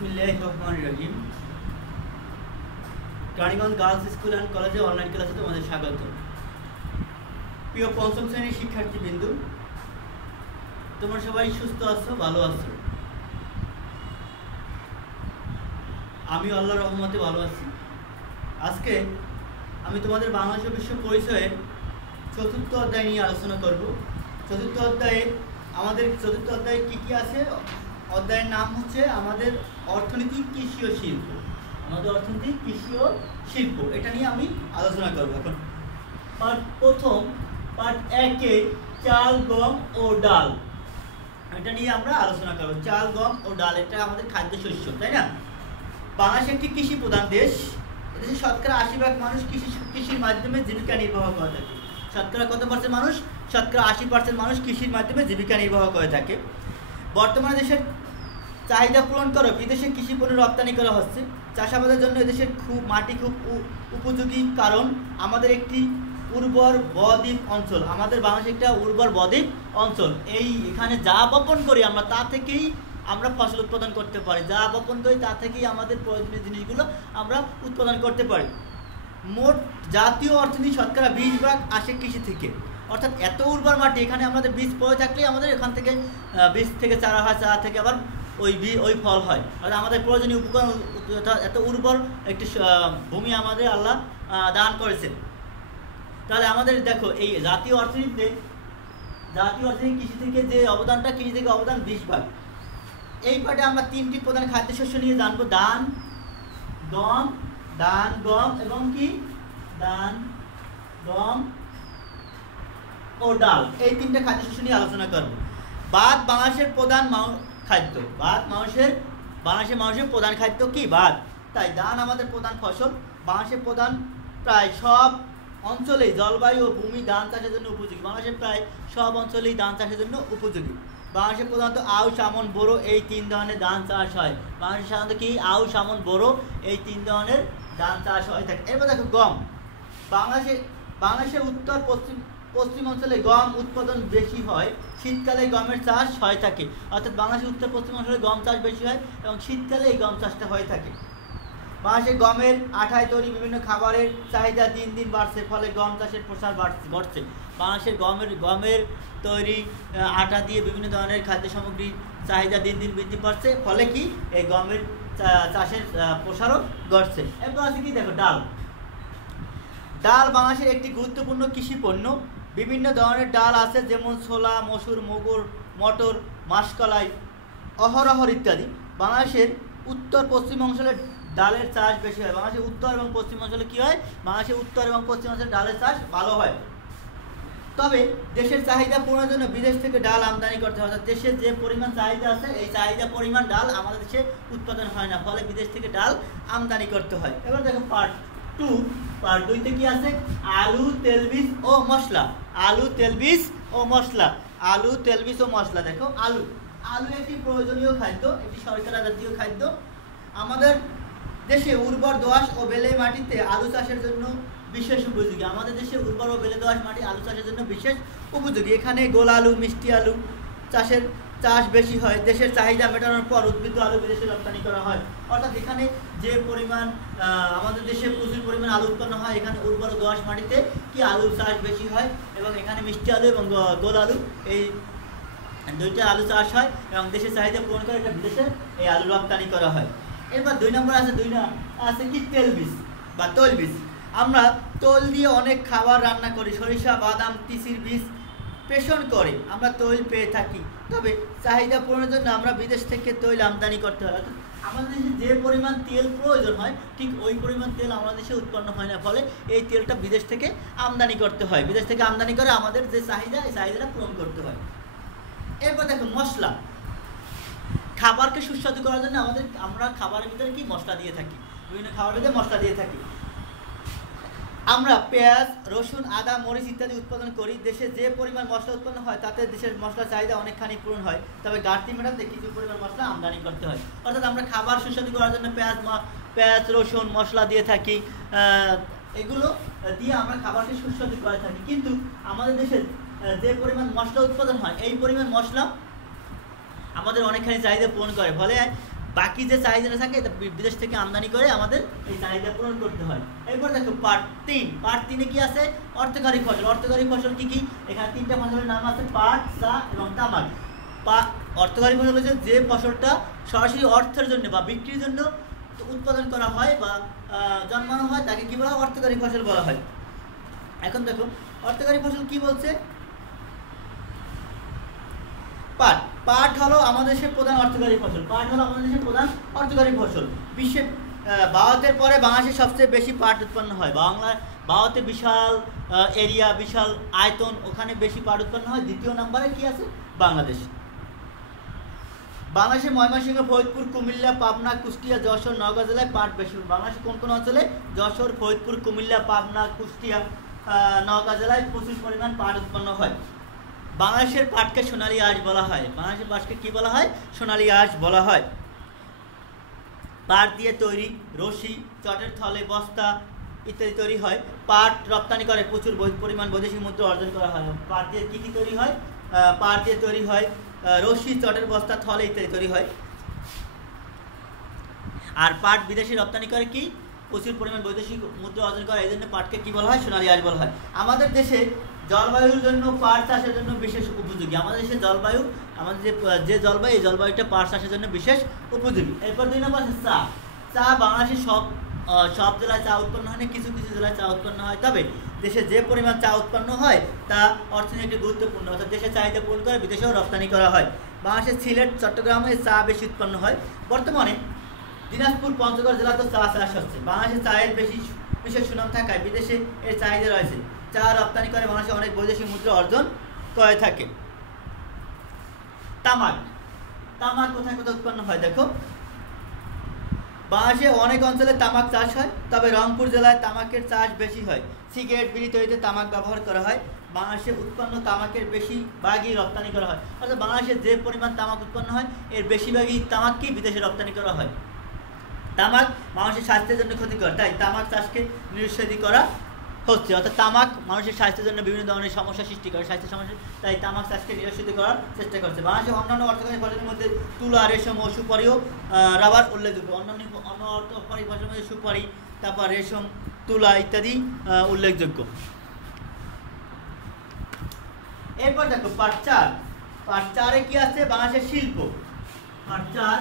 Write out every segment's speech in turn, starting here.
বিসমিল্লাহির রহমানির রহিম। Raniganj girls school and কলেজে অনলাইন ক্লাসে তোমাদের স্বাগত। প্রিয় পঞ্চম শ্রেণীর শিক্ষার্থীবৃন্দ, তোমরা সবাই সুস্থ আছো, ভালো আছো? আমি আল্লাহর রহমতে ভালো আছি। আজকে আমি তোমাদের বাংলাদেশ ও বিশ্ব পরিচয়ের চতুর্থ অধ্যায় নিয়ে আলোচনা করব। চতুর্থ অধ্যায়ে কী কী আছে? অধ্যায়ের নাম হচ্ছে আমাদের অর্থনীতি, কৃষি ও শিল্প। আমাদের অর্থনীতি, কৃষি ও শিল্প, এটা নিয়ে আমি আলোচনা করব। এখন পার্ট 1-এ চাল, গম ও ডাল, এটা নিয়ে আমরা আলোচনা করব। চাল, গম ও ডাল, এটা আমাদের খাদ্যশস্য, তাই না? বাংলাদেশ একটি কৃষি প্রধান দেশ। এদেশে শতকরা 80% মানুষ কৃষির মাধ্যমে জীবিকা নির্বাহ করে থাকে। শতকরা কত পার্সেন্ট মানুষ? শতকরা 80% মানুষ কৃষির মাধ্যমে জীবিকা নির্বাহ করে থাকে। বর্তমানে দেশের চাহিদা পূরণ করে বিদেশে কৃষি পণ্য রপ্তানি করা হচ্ছে। চাষাবাদের জন্য এদেশের মাটি খুব উপযোগী, কারণ আমাদের একটি উর্বর বদ্বীপ অঞ্চল। আমাদের বাংলাদেশ একটা উর্বর বদ্বীপ অঞ্চল। এখানে যা বপন করি আমরা, তা থেকেই আমরা ফসল উৎপাদন করতে পারি। যা বপন করি তা থেকেই আমাদের প্রয়োজনীয় জিনিসগুলো আমরা উৎপাদন করতে পারি। মোট জাতীয় অর্থনীতি শতকরা 20% আসে কৃষি থেকে। অর্থাৎ এত উর্বর মাটি, এখানে আমাদের বীজ পড়ে থাকলেই আমাদের এখান থেকে বীজ থেকে চারা হয়, চারা থেকে আবার ওই ফল হয়। অর্থাৎ আমাদের প্রয়োজনীয় উপকরণ, এত উর্বর একটি ভূমি আমাদের আল্লাহ দান করেছেন। তাহলে আমাদের দেখো, এই জাতীয় অর্থনীতিতে কৃষি থেকে যে অবদানটা, কৃষি থেকে অবদান 20%। এই পার্টে আমরা 3টি প্রধান খাদ্যশস্য নিয়ে জানবো: ধান, গম এবং কি গম ও ডাল। এই 3টে খাদ্যশস্য নিয়ে আলোচনা করব। ভাত বাংলাদেশের প্রধান খাদ্য। বাংলাদেশের প্রধান খাদ্য কি? ভাত। তাই ধান আমাদের প্রধান ফসল। বাংলাদেশের প্রধান প্রায় সব অঞ্চলেই জলবায়ু ও ভূমি ধান চাষের জন্য উপযোগী। বাংলাদেশের প্রায় সব অঞ্চলেই ধান চাষের জন্য উপযোগী। বাংলাদেশে প্রধানত আউশ, আমন, বোরো এই 3 ধরনের ধান চাষ হয়। বাংলাদেশে সাধারণত কি আউশ, আমন, বোরো এই 3 ধরনের ধান চাষ হয়ে থাকে। এরপর দেখো গম। বাংলাদেশের উত্তর পশ্চিম অঞ্চলে গম উৎপাদন বেশি হয়। শীতকালে গমের চাষ হয়ে থাকে। অর্থাৎ বাংলাদেশের উত্তর পশ্চিম অঞ্চলে গম চাষ বেশি হয় এবং শীতকালে এই গম চাষটা হয়ে থাকে। বাংলাদেশে গমের আঠায় তৈরি বিভিন্ন খাবারের চাহিদা দিন দিন বাড়ছে, ফলে গম চাষের প্রসার ঘটছে। বাংলাদেশের গমের তৈরি আটা দিয়ে বিভিন্ন ধরনের খাদ্য সামগ্রীর চাহিদা দিন দিন বৃদ্ধি পাচ্ছে, ফলে কি এই গমের চাষের প্রসারও ঘটছে। এরপর আছে কি? দেখো ডাল। বাংলাদেশের একটি গুরুত্বপূর্ণ কৃষি পণ্য। বিভিন্ন ধরনের ডাল আছে, যেমন ছোলা, মসুর, মুগুর, মটর, মাসকলাই, অহরহর ইত্যাদি। বাংলাদেশের উত্তর পশ্চিম অঞ্চলে ডালের চাষ বেশি হয়। বাংলাদেশের উত্তর এবং পশ্চিম অঞ্চলে কি হয়? বাংলাদেশের উত্তর এবং পশ্চিম অঞ্চলে ডালের চাষ ভালো হয়। তবে দেশের চাহিদা পূরণের জন্য বিদেশ থেকে ডাল আমদানি করতে হয়। অর্থাৎ দেশের যে পরিমাণ চাহিদা আছে, এই চাহিদা পরিমাণ ডাল আমাদের দেশে উৎপাদন হয় না, ফলে বিদেশ থেকে ডাল আমদানি করতে হয়। এবার দেখো পার্ট 2-তে কি আছে? আলু, তেলবীজ ও মশলা। আলু, তেলবীজ ও মশলা। দেখো, আলু একটি প্রয়োজনীয় খাদ্য, একটি শর্করা জাতীয় খাদ্য। আমাদের দেশে উর্বর দোআঁশ ও বেলে মাটিতে আলু চাষের জন্য বিশেষ উপযোগী। আমাদের দেশে উর্বর ও বেলে দোআঁশ মাটি আলু চাষের জন্য বিশেষ উপযোগী। এখানে গোল আলু, মিষ্টি আলু চাষ বেশি হয়। দেশের চাহিদা মেটানোর পর উদ্ভিদ আলু বিদেশে রপ্তানি করা হয়। অর্থাৎ এখানে যে পরিমাণ আমাদের দেশে প্রচুর পরিমাণ আলু উৎপন্ন হয়, এখানে উর্বর দোআঁশ মাটিতে কি আলু চাষ বেশি হয়, এবং এখানে মিষ্টি আলু এবং গোল আলু এই 2টা আলু চাষ হয় এবং দেশের চাহিদা পূরণ করে এটা বিদেশে এই আলু রপ্তানি করা হয়। এরপর 2 নম্বর আছে কি? তেলবীজ বা তৈলবীজ। আমরা তৈল দিয়ে অনেক খাবার রান্না করি। সরিষা, বাদাম, তিসির বীজ পেষণ করে আমরা তৈল পেয়ে থাকি। তবে চাহিদা পূরণের জন্য আমরা বিদেশ থেকে তৈল আমদানি করতে হয়। অর্থাৎ আমাদের দেশে যে পরিমাণ তেল প্রয়োজন হয়, ঠিক ওই পরিমাণ তেল আমাদের দেশে উৎপন্ন হয় না, ফলে এই তেলটা বিদেশ থেকে আমদানি করতে হয়। বিদেশ থেকে আমদানি করে আমাদের যে চাহিদা, এই চাহিদাটা পূরণ করতে হয়। এরপর দেখো মশলা। খাবারকে সুস্বাদু করার জন্য আমরা খাবারের ভিতরে কি মশলা দিয়ে থাকি, বিভিন্ন খাবারের ভিতরে মশলা দিয়ে থাকি। আমরা পেঁয়াজ, রসুন, আদা, মরিচ ইত্যাদি উৎপাদন করি। দেশে যে পরিমাণ মশলা উৎপন্ন হয় তাতে দেশের মশলার চাহিদা অনেকখানি পূরণ হয়। তবে ঘাটতি মেটাতে কিছু পরিমাণ মশলা আমদানি করতে হয়। অর্থাৎ আমরা খাবার সুস্বাদু করার জন্য পেঁয়াজ, রসুন, মশলা দিয়ে থাকি। এগুলো দিয়ে আমরা খাবারকে সুস্বাদু করে থাকি। কিন্তু আমাদের দেশে যে পরিমাণ মশলা উৎপাদন হয়, এই পরিমাণ মশলা আমাদের অনেকখানি চাহিদা পূরণ করে, ফলে বাকি যে চাহিদাটা থাকে এটা বিদেশ থেকে আমদানি করে আমাদের এই চাহিদা পূরণ করতে হয়। এরপর দেখো পার্ট 3। পার্ট 3-এ কি আছে? অর্থকারী ফসল। অর্থকারী ফসল কি কি? এখানে 3টা ফসলের নাম আছে, পাট, চা এবং তামাক। অর্থকারী ফসল হচ্ছে যে ফসলটা সরাসরি অর্থের জন্য বা বিক্রির জন্য উৎপাদন করা হয় বা জন্মানো হয় তাকে কি বলা হয়? অর্থকারী ফসল বলা হয়। এখন দেখো অর্থকারী ফসল কি বলছে? পাট। পাট হলো আমাদের দেশের প্রধান অর্থকারী ফসল। পাট হলো আমাদের দেশের প্রধান অর্থকারী ফসল। বিশ্বের ভারতের পরে বাংলাদেশে সবচেয়ে বেশি পাট উৎপন্ন হয়। ভারতে বিশাল এরিয়া, বিশাল আয়তন, ওখানে বেশি পাট উৎপন্ন হয়। দ্বিতীয় নম্বরে কি আছে? বাংলাদেশ। বাংলাদেশের ময়মনসিংহ, ফরিদপুর, কুমিল্লা, পাবনা, কুষ্টিয়া, যশোর, নওগাঁ জেলায় পাট বেশি। বাংলাদেশের কোন কোন অঞ্চলে? যশোর, ফরিদপুর, কুমিল্লা, পাবনা, কুষ্টিয়া, নওগাঁ জেলায় প্রচুর পরিমাণ পাট উৎপন্ন হয়। বাংলাদেশের পাটকে সোনালী আঁশ বলা হয়। বাংলাদেশের পাটকে কি বলা হয়? সোনালী আঁশ বলা হয়। পাট দিয়ে তৈরি রশি, চটের থলে, বস্তা ইত্যাদি তৈরি হয়। পাট রপ্তানি করে প্রচুর পরিমাণ বৈদেশিক মুদ্রা অর্জন করা হয়। পাট দিয়ে কী কী তৈরি হয়? পাট দিয়ে তৈরি হয় রশি, চটের বস্তা, থলে ইত্যাদি তৈরি হয়। আর পাট বিদেশে রপ্তানি করে কি? প্রচুর পরিমাণ বৈদেশিক মুদ্রা অর্জন করে। এই জন্য পাটকে কী বলা হয়? সোনালী আঁশ বলা হয়। আমাদের দেশে জলবায়ুর জন্য পাট চাষের জন্য বিশেষ উপযোগী। আমাদের দেশের জলবায়ু, আমাদের যে জলবায়ু, এই জলবায়ুটা পাট চাষের জন্য বিশেষ উপযোগী। এরপর 2 নম্বর আছে চা। চা বাংলাদেশের সব জেলায় চা উৎপন্ন হয় না, কিছু কিছু জেলায় চা উৎপন্ন হয়। তবে দেশে যে পরিমাণ চা উৎপন্ন হয় তা অর্থনীতি গুরুত্বপূর্ণ, অর্থাৎ দেশের চাহিদা পূরণ করে বিদেশেও রপ্তানি করা হয়। বাংলাদেশের সিলেট, চট্টগ্রামে চা বেশি উৎপন্ন হয়। বর্তমানে দিনাজপুর, পঞ্চগড় জেলাতেও চা চাষ হচ্ছে। বাংলাদেশের চায়ের বিশেষ সুনাম থাকায় বিদেশে এর চাহিদা রয়েছে। চা রপ্তানি করে বাংলাদেশে অনেক বৈদেশিক মুদ্রা অর্জন করে থাকে। তামাক। তামাক কোথায় কোথায় উৎপন্ন হয়? দেখো বাংলাদেশে অনেক অঞ্চলে তামাক চাষ হয়, তবে রংপুর জেলায় তামাকের চাষ বেশি হয়। সিগারেট, বিড়ি তৈরিতে তামাক ব্যবহার করা হয়। বাংলাদেশে উৎপন্ন তামাকের বেশিরভাগই রপ্তানি করা হয়। অর্থাৎ বাংলাদেশে যে পরিমাণ তামাক উৎপন্ন হয় এর বেশিরভাগই তামাককেই বিদেশে রপ্তানি করা হয়। তামাক মানুষের স্বাস্থ্যের জন্য ক্ষতিকর, তাই তামাক চাষকে নিরুৎসাহিত করা হচ্ছে। অর্থাৎ তামাক মানুষের স্বাস্থ্যের জন্য বিভিন্ন ধরনের সমস্যা সৃষ্টি করে, স্বাস্থ্য সমস্যা, তাই তামাক চাষকে নিরুৎসাহিত করার চেষ্টা করছে। বাংলাদেশের অন্যান্য অর্থকারী ফসলের মধ্যে তুলা, রেশম ও সুপারি ও রাবার উল্লেখযোগ্য। অন্য অর্থকারী ফসলের মধ্যে সুপারি, তারপর রেশম, তুলা ইত্যাদি উল্লেখযোগ্য। এরপর দেখো পার্ট 4। পার্ট 4-এ কি আছে? বাংলাদেশের শিল্প। পার্ট 4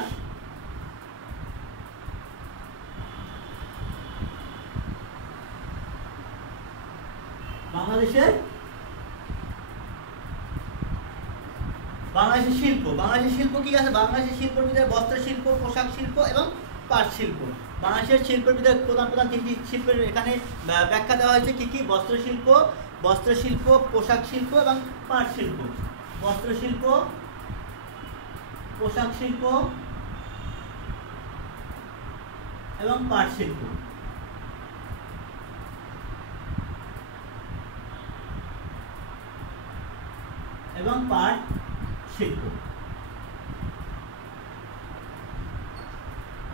বাংলাদেশের শিল্প। বাংলাদেশের শিল্প কি আছে? বাংলাদেশের শিল্পের ভিতরে বস্ত্র শিল্প, পোশাক শিল্প এবং পাট শিল্প। বাংলাদেশের শিল্পের ভিতরে প্রধান 3টি শিল্পের এখানে ব্যাখ্যা দেওয়া হয়েছে। কি কি? বস্ত্র শিল্প, পোশাক শিল্প এবং পাট শিল্প। বস্ত্র শিল্প, পোশাক শিল্প এবং পাট শিল্প। এবং পাট শিল্প,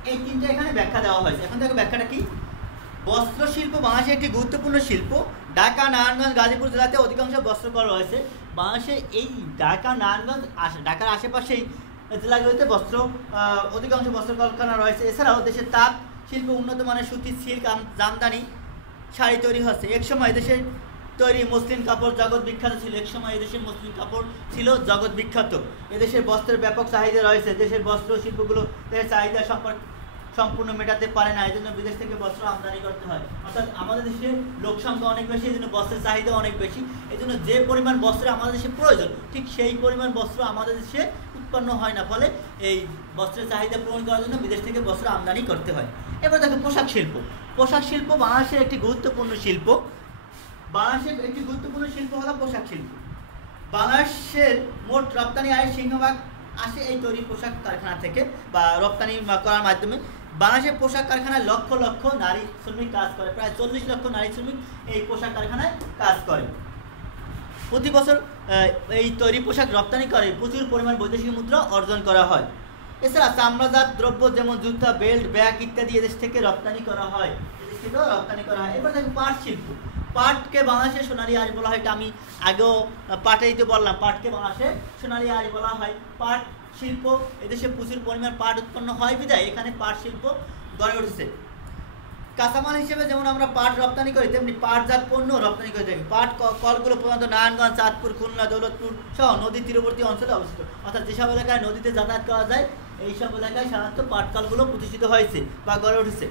এই 3টা এখানে ব্যাখ্যা দেওয়া হয়েছে। এখন দেখো ব্যাখ্যাটা কি? বস্ত্র শিল্প বাংলাদেশের একটি গুরুত্বপূর্ণ শিল্প। ঢাকা, নারায়ণগঞ্জ, গাজীপুর জেলাতে অধিকাংশ বস্ত্রকল রয়েছে। বাংলাদেশে এই ঢাকা, নারায়ণগঞ্জ, ঢাকার আশেপাশেই জেলাগুলিতে অধিকাংশ বস্ত্র কারখানা রয়েছে। এছাড়াও দেশের তাঁত শিল্প, উন্নত মানের সুতি, সিল্ক, জামদানি, শাড়ি তৈরি হচ্ছে। একসময় দেশের তৈরি মসলিন কাপড় জগৎ বিখ্যাত ছিল। একসময় এদেশের মসলিন কাপড় ছিল জগৎ বিখ্যাত। এদেশের বস্ত্রের ব্যাপক চাহিদা রয়েছে। দেশের বস্ত্র শিল্পগুলো দেশের চাহিদা সম্পূর্ণ মেটাতে পারে না, এই জন্য বিদেশ থেকে বস্ত্র আমদানি করতে হয়। অর্থাৎ আমাদের দেশে লোক সংখ্যা অনেক বেশি, এই জন্য বস্ত্রের চাহিদা অনেক বেশি। এই জন্য যে পরিমাণ বস্ত্র আমাদের দেশে প্রয়োজন, ঠিক সেই পরিমাণ বস্ত্র আমাদের দেশে উৎপন্ন হয় না, ফলে এই বস্ত্রের চাহিদা পূরণ করার জন্য বিদেশ থেকে বস্ত্র আমদানি করতে হয়। এবার দেখো পোশাক শিল্প। পোশাক শিল্প বাংলাদেশের একটি গুরুত্বপূর্ণ শিল্প। বাংলাদেশের একটি গুরুত্বপূর্ণ শিল্প হলো পোশাক শিল্প। বাংলাদেশের মোট রপ্তানি আয়ের সিংহভাগ আসে এই তৈরি পোশাক কারখানা থেকে বা রপ্তানি করার মাধ্যমে। বাংলাদেশের পোশাক কারখানায় লক্ষ লক্ষ নারী শ্রমিক কাজ করে। প্রায় 40 লক্ষ নারী শ্রমিক এই পোশাক কারখানায় কাজ করে। প্রতি বছর এই তৈরি পোশাক রপ্তানি করে প্রচুর পরিমাণ বৈদেশিক মুদ্রা অর্জন করা হয়। এছাড়া চামড়াজাত দ্রব্য যেমন জুতা, বেল্ট, ব্যাগ ইত্যাদি এদেশ থেকে রপ্তানি করা হয়। এবার দেখো পাট শিল্প। পাটকে বাংলাদেশের সোনালী আঁশ বলা হয়, এটা আমি আগেও পাটেই তো বললাম, পাটকে বাংলাদেশে সোনালী আঁশ বলা হয়। পাট শিল্প, এদেশে প্রচুর পরিমাণ পাট উৎপন্ন হয় বিধায় এখানে পাট শিল্প গড়ে উঠেছে। কাঁচামাল হিসেবে যেমন আমরা পাট রপ্তানি করি, তেমনি পাটজাত পণ্য রপ্তানি করে থাকি। পাট কলগুলো প্রধানত নারায়ণগঞ্জ, চাঁদপুর, খুলনা, দৌলতপুর সহ নদী তীরবর্তী অঞ্চলে অবস্থিত। অর্থাৎ যেসব এলাকায় নদীতে যাতায়াত করা যায় এইসব এলাকায় সাধারণত পাট কলগুলো প্রতিষ্ঠিত হয়েছে বা গড়ে উঠেছে।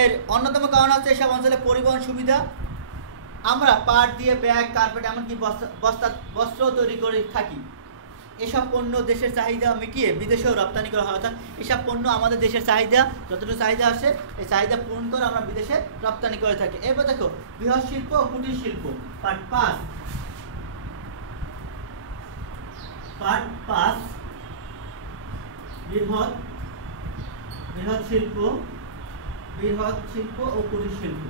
এর অন্যতম কারণ হচ্ছে এসব অঞ্চলে পরিবহন সুবিধা। আমরা পাট দিয়ে ব্যাগ, কার্পেট, এমনকি বস্ত্র তৈরি করে থাকি। এসব পণ্য দেশের চাহিদা মিটিয়ে বিদেশেও রপ্তানি করা হয়। অর্থাৎ এসব পণ্য আমাদের দেশের চাহিদা, যতটুকু চাহিদা আসে এই চাহিদা পূরণ করে আমরা বিদেশে রপ্তানি করে থাকি। এরপর দেখো বৃহৎ শিল্প ও কুটির শিল্প, পার্ট 5। বৃহৎ শিল্প ও কুটির শিল্প।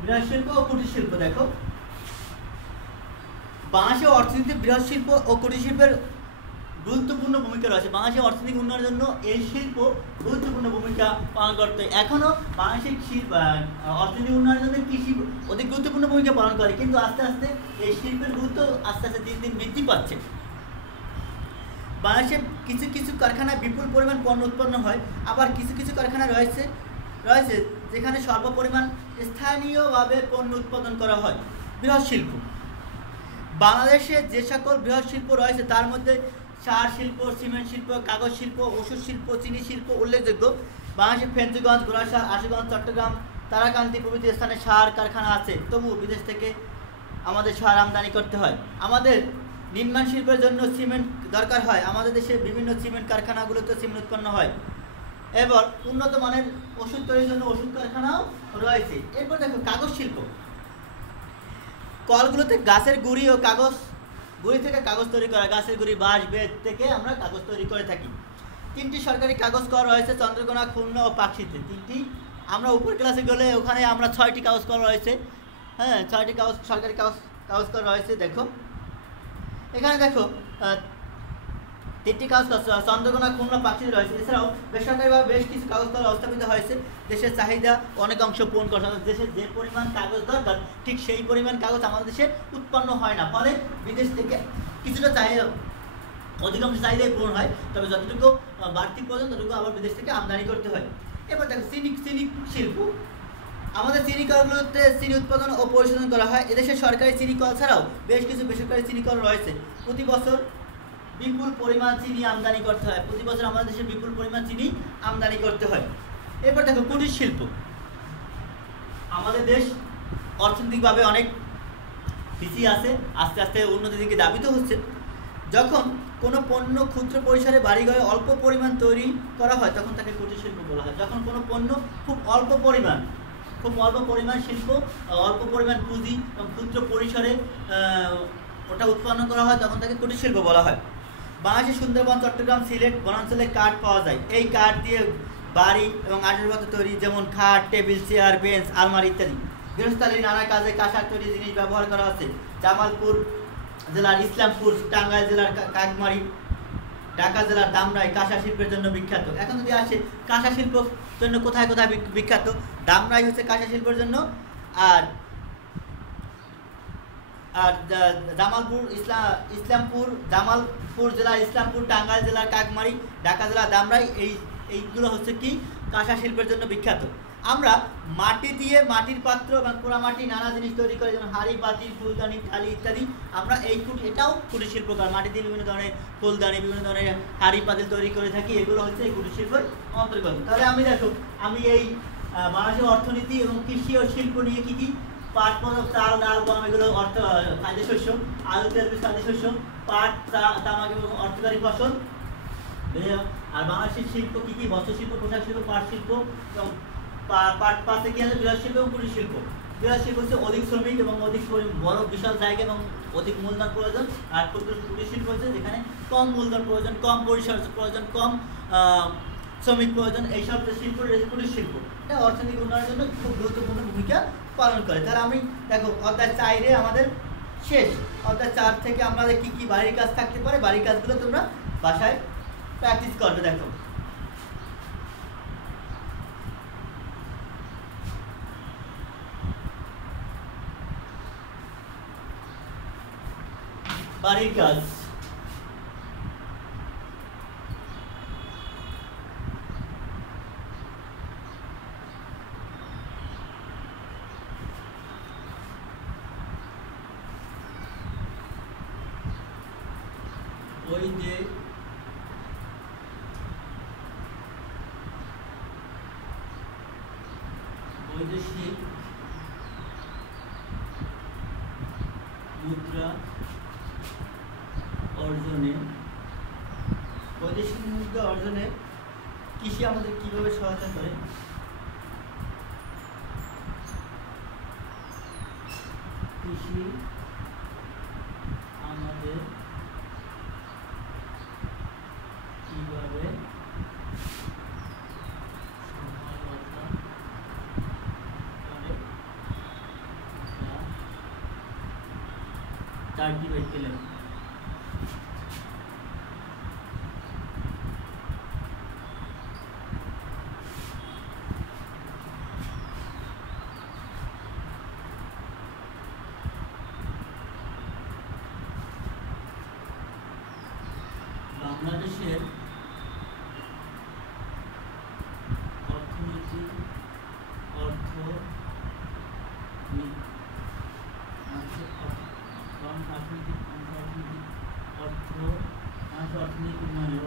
বৃহৎ শিল্প ও কুটির শিল্প, দেখো বাংলাদেশের অর্থনীতিতে বৃহৎ শিল্প ও কুটির শিল্পের গুরুত্বপূর্ণ ভূমিকা রয়েছে। বাংলাদেশের অর্থনৈতিক উন্নয়নের জন্য এই শিল্প গুরুত্বপূর্ণ ভূমিকা পালন করতে। এখনও বাংলাদেশের অর্থনৈতিক উন্নয়নের জন্য কৃষি অধিক গুরুত্বপূর্ণ ভূমিকা পালন করে, কিন্তু আস্তে আস্তে এই শিল্পের গুরুত্ব আস্তে আস্তে দিন দিন বৃদ্ধি পাচ্ছে। বাংলাদেশে কিছু কিছু কারখানায় বিপুল পরিমাণ পণ্য উৎপন্ন হয়, আবার কিছু কিছু কারখানা রয়েছে যেখানে স্বল্প পরিমাণ স্থানীয়ভাবে পণ্য উৎপাদন করা হয়। বৃহৎ শিল্প, বাংলাদেশে যে সকল বৃহৎ শিল্প রয়েছে তার মধ্যে সার শিল্প, সিমেন্ট শিল্প, কাগজ শিল্প, ওষুধ শিল্প, চিনি শিল্প উল্লেখযোগ্য। বাংলাদেশে ফেঞ্চুগঞ্জ, গোড়াসার, আশুগঞ্জ, চট্টগ্রাম, তারাকান্দি প্রভৃতি স্থানে সার কারখানা আছে, তবু বিদেশ থেকে আমাদের সার আমদানি করতে হয়। আমাদের নির্মাণ শিল্পের জন্য সিমেন্ট দরকার হয়, আমাদের দেশে বিভিন্ন সিমেন্ট কারখানাগুলোতে সিমেন্ট উৎপন্ন হয়। এবার উন্নত মানের ওষুধ তৈরির জন্য ওষুধ কারখানাও রয়েছে। এরপর দেখো কাগজ শিল্প, কলগুলোতে গাছের গুঁড়ি ও গুঁড়ি থেকে কাগজ তৈরি করা, গাছের গুঁড়ি, বাঁশ, বেত থেকে আমরা কাগজ তৈরি করে থাকি। 3টি সরকারি কাগজ কল রয়েছে, চন্দ্রকোনা, খুলনা ও পাকশিতে। 3টি, আমরা উপর ক্লাসে গেলে ওখানে আমরা 6টি কাগজ কল রয়েছে। হ্যাঁ, 6টি সরকারি কাগজ কল রয়েছে। দেখো এখানে দেখো 3টি কাগজ কল চন্দ্রকোনা, খুলনা, পাকশিতে রয়েছে। এছাড়াও বেসরকারিভাবে বেশ কিছু কাগজ কল স্থাপিত হয়েছে দেশের চাহিদা অনেক অংশ পূরণ করে। দেশের যে পরিমাণ কাগজ দরকার ঠিক সেই পরিমাণ কাগজ আমাদের দেশে উৎপন্ন হয় না, ফলে বিদেশ থেকে কিছুটা অধিকাংশ চাহিদাই পূরণ হয়, তবে যতটুকু বাড়তি প্রয়োজন ততটুকু আবার বিদেশ থেকে আমদানি করতে হয়। এবার দেখো চিনি শিল্প, আমাদের চিনি কলগুলোতে চিনি উৎপাদন ও পরিশোধন করা হয়। এদেশে সরকারি চিনি কল ছাড়াও বেশ কিছু বেসরকারি চিনি কল রয়েছে। প্রতি বছর বিপুল পরিমাণ চিনি আমদানি করতে হয়, প্রতি বছর আমাদের দেশে বিপুল পরিমাণ চিনি আমদানি করতে হয়। এরপর দেখো কুটির শিল্প, আমাদের দেশ অর্থনৈতিকভাবে অনেক পিছিয়ে আছে, আস্তে আস্তে উন্নতির দিকে ধাবিত হচ্ছে। যখন কোনো পণ্য ক্ষুদ্র পরিসরে বাড়িঘরে অল্প পরিমাণ তৈরি করা হয় তখন তাকে কুটির শিল্প বলা হয়। যখন কোনো পণ্য খুব অল্প পরিমাণ শিল্প, অল্প পরিমাণ পুঁজি এবং ক্ষুদ্র পরিসরে ওটা উৎপন্ন করা হয় তখন তাকে কুটির শিল্প বলা হয়। বাংলাদেশের সুন্দরবন, চট্টগ্রাম, সিলেট বনাঞ্চলে কাঠ পাওয়া যায়। এই কাঠ দিয়ে বাড়ি এবং আসবাবপত্র তৈরি, যেমন খাট, টেবিল, চেয়ার, বেঞ্চ, আলমারি ইত্যাদি। গৃহস্থালির নানা কাজে কাঁসার তৈরি জিনিস ব্যবহার করা হচ্ছে। জামালপুর জেলার ইসলামপুর, টাঙ্গাইল জেলার কাকমারি, ঢাকা জেলার ধামরাই কাঁসা শিল্পের জন্য বিখ্যাত। এখন যদি আসে কাঁসা শিল্পের জন্য কোথায় কোথায় বিখ্যাত, ধামরাই হচ্ছে কাঁসা শিল্পের জন্য, আর জামালপুর জেলার ইসলামপুর, টাঙ্গাইল জেলার কাকমারি, ঢাকা জেলার ধামরাই, এইগুলো হচ্ছে কি কাঁসা শিল্পের জন্য বিখ্যাত। আমরা মাটি দিয়ে মাটির পাত্র এবং পোড়ামাটি নানা জিনিস তৈরি করে, যেমন হাঁড়ি, পাতিল, ফুলদানি, থালি ইত্যাদি। আমরা এটাও কুটির শিল্পকার, মাটি দিয়ে বিভিন্ন ধরনের ফুলদানি, বিভিন্ন ধরনের হাঁড়ি, পাতিল তৈরি করে থাকি, এগুলো হচ্ছে এই কুটির শিল্পের অন্তর্গত। তাহলে আমি এই বাংলাদেশের অর্থনীতি এবং কৃষি ও শিল্প নিয়ে কি পাট, চাল, ডাল, গম এগুলো খাদ্য শস্য, আলু, তেলবীজ খাদ্য শস্য, পাট, তামাক এবং অর্থকারী ফসল। আর বাংলাদেশের শিল্প কি বস্ত্র শিল্প, পোশাক শিল্প, পাট শিল্প এবং পাশে কি আছে বৃহৎ শিল্প এবং কুটির শিল্প। বৃহৎ শিল্প হচ্ছে অধিক শ্রমিক এবং অধিক বড় বিশাল জায়গা এবং অধিক মূলধন প্রয়োজন। আর কুটির শিল্প হচ্ছে যেখানে কম মূলধন প্রয়োজন, কম পরিসর প্রয়োজন, কম শ্রমিক প্রয়োজন। এইসব শিল্প রয়েছে কুটির শিল্প। এটা অর্থনৈতিক উন্নয়নের জন্য খুব গুরুত্বপূর্ণ ভূমিকা পালন করে। তাহলে আমি দেখো অধ্যায় 4 আমাদের শেষ। অধ্যায় 4 থেকে আমাদের কি বাড়ির কাজ থাকতে পারে, বাড়ির কাজগুলো তোমরা বাসায় প্র্যাকটিস করবে। দেখো বাড়ির কাজ, ওই যে বৈদেশিক মুদ্রা অর্জনে, বৈদেশিক মুদ্রা অর্জনে কৃষি আমাদের কিভাবে সহায়তা করে? কৃষি আমাদের কিভাবে সহায়তা করে? চারটি বাক্যে লেখো। বাংলাদেশের অর্থনীতি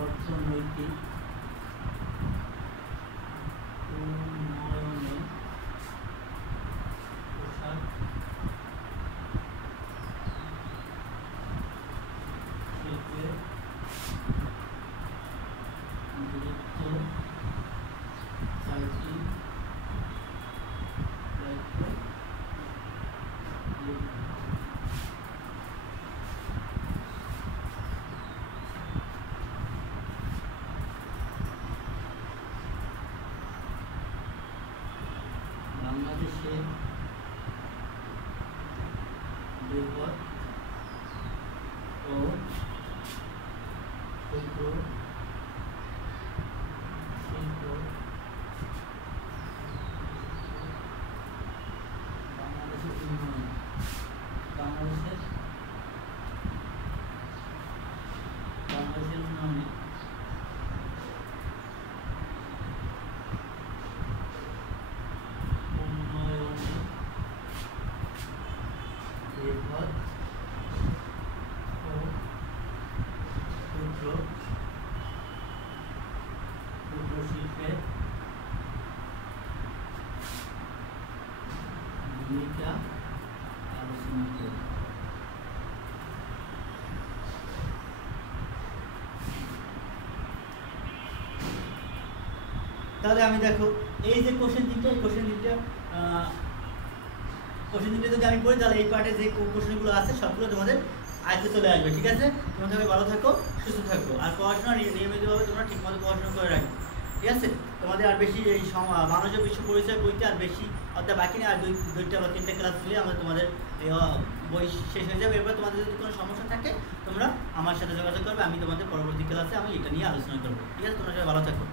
অর্থনৈতিক উন্নয়নে পোশাক শিল্পের গুরুত্ব চারটি দায়িত্ব। বাংলাদেশে বৃহৎ ও ক্ষুদ্র শিল্প, বাংলাদেশের উন্নয়ন, বাংলাদেশের উন্নয়নে বৃহৎ ও ক্ষুদ্র শিল্পের ভূমিকা আলোচনা করব। তাহলে আমি দেখো এই যে কোশ্চেন তিনটা যদি আমি পড়ি তাহলে এই পার্টে যে কোশ্চেনগুলো আছে সবগুলো তোমাদের আয়ত্তে চলে আসবে। ঠিক আছে, তোমরা সবাই ভালো থাকো, সুস্থ থাকো, আর পড়াশোনা নিয়মিতভাবে তোমরা ঠিকমতো পড়াশোনা করে রাখো। ঠিক আছে, তোমাদের আর বেশি এই মানুষ বিশ্ব পরিচয় বইতে আর বেশি অর্থাৎ বাকি নেই, আর দুইটা বা তিনটা ক্লাস দিলে আমাদের তোমাদের বই শেষ হয়ে যাবে। এরপর তোমাদের যদি কোনো সমস্যা থাকে তোমরা আমার সাথে যোগাযোগ করবে, আমি তোমাদের পরবর্তী ক্লাসে আমি এটা নিয়ে আলোচনা করবো। ঠিক আছে, তোমরা সবাই ভালো থাকো।